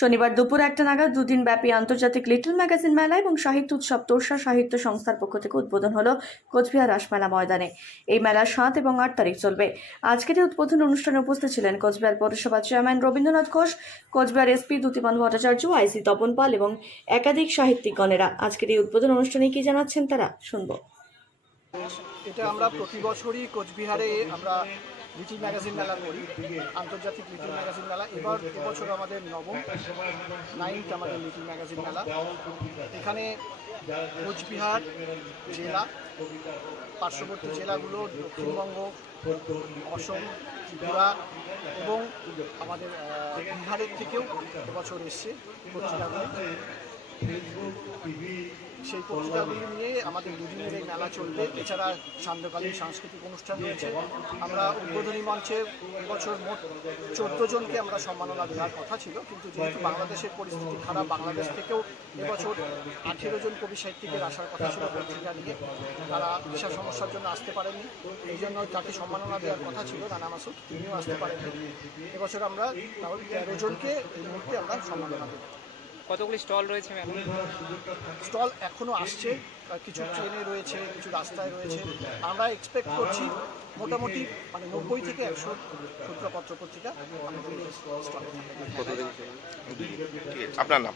শনিবার দুপুর 1টা নাগাদ দুদিন ব্যাপী আন্তর্জাতিক লিটল ম্যাগাজিন মেলা এবং সাহিত্য উৎসব তোরসা সাহিত্য সংস্থার পক্ষ থেকে উদ্বোধন হলো কোচবিহার রাসমেলা ময়দানে। এই মেলা 7 এবং 8 তারিখ চলবে। আজকের এই উদ্বোধন অনুষ্ঠানে উপস্থিত ছিলেন কোচবিহার পৌরসভার চেয়ারম্যান রবীন্দ্রনাথ ঘোষ, কোচবিহার এসপি দ্যুতিমান ভট্টাচার্য, আইসি তপন পাল এবং একাধিক সাহিত্যিকগণেরা। আজকের এই উদ্বোধন অনুষ্ঠানে কি জানাচ্ছেন তারা শুনবো। এটা আমরা প্রতি বছরই কোচবিহারে আমরা লিটল ম্যাগাজিন মেলা করি, আন্তর্জাতিক লিটল ম্যাগাজিন মেলা। এবছর আমাদের নাইনথ আমাদের লিটল ম্যাগাজিন মেলা। এখানে কোচবিহার জেলা, পার্শ্ববর্তী জেলাগুলো দক্ষিণবঙ্গ, অসম, ত্রিপুরা এবং আমাদের বিহারের থেকেও এবছর এসছে পত্রিকাগুলো। সেই পত্রিকাগুলি নিয়ে আমাদের দুদিনের এই মেলা চলবে। এছাড়া সান্ধ্যকালীন সাংস্কৃতিক অনুষ্ঠান রয়েছে। আমরা উদ্বোধনী মঞ্চে এবছর মোট 14 জনকে আমরা সম্মাননা দেওয়ার কথা ছিল, কিন্তু যেহেতু বাংলাদেশের পরিস্থিতি খারাপ, বাংলাদেশ থেকেও এবছর 18 জন কবি সাহিত্যিকের আসার কথা ছিল পত্রিকা নিয়ে। তারা ভিসা সমস্যার জন্য আসতে পারেননি। এই জন্য যাকে সম্মাননা দেওয়ার কথা ছিল রানা মাসুদ, তিনিও আসতে পারেননি। এবছর আমরা তাহলে 13 জনকে এই মুহূর্তে আমরা সম্মাননা দেব। কতগুলি স্টল রয়েছে ম্যাম? স্টল এখনও আসছে, কিছু ট্রেনে রয়েছে, কিছু রাস্তায় রয়েছে। আমরা এক্সপেক্ট করছি মোটামুটি 90 থেকে 100 ক্ষুদ্র পত্র পত্রিকা আমাদের স্টল। আপনার নাম?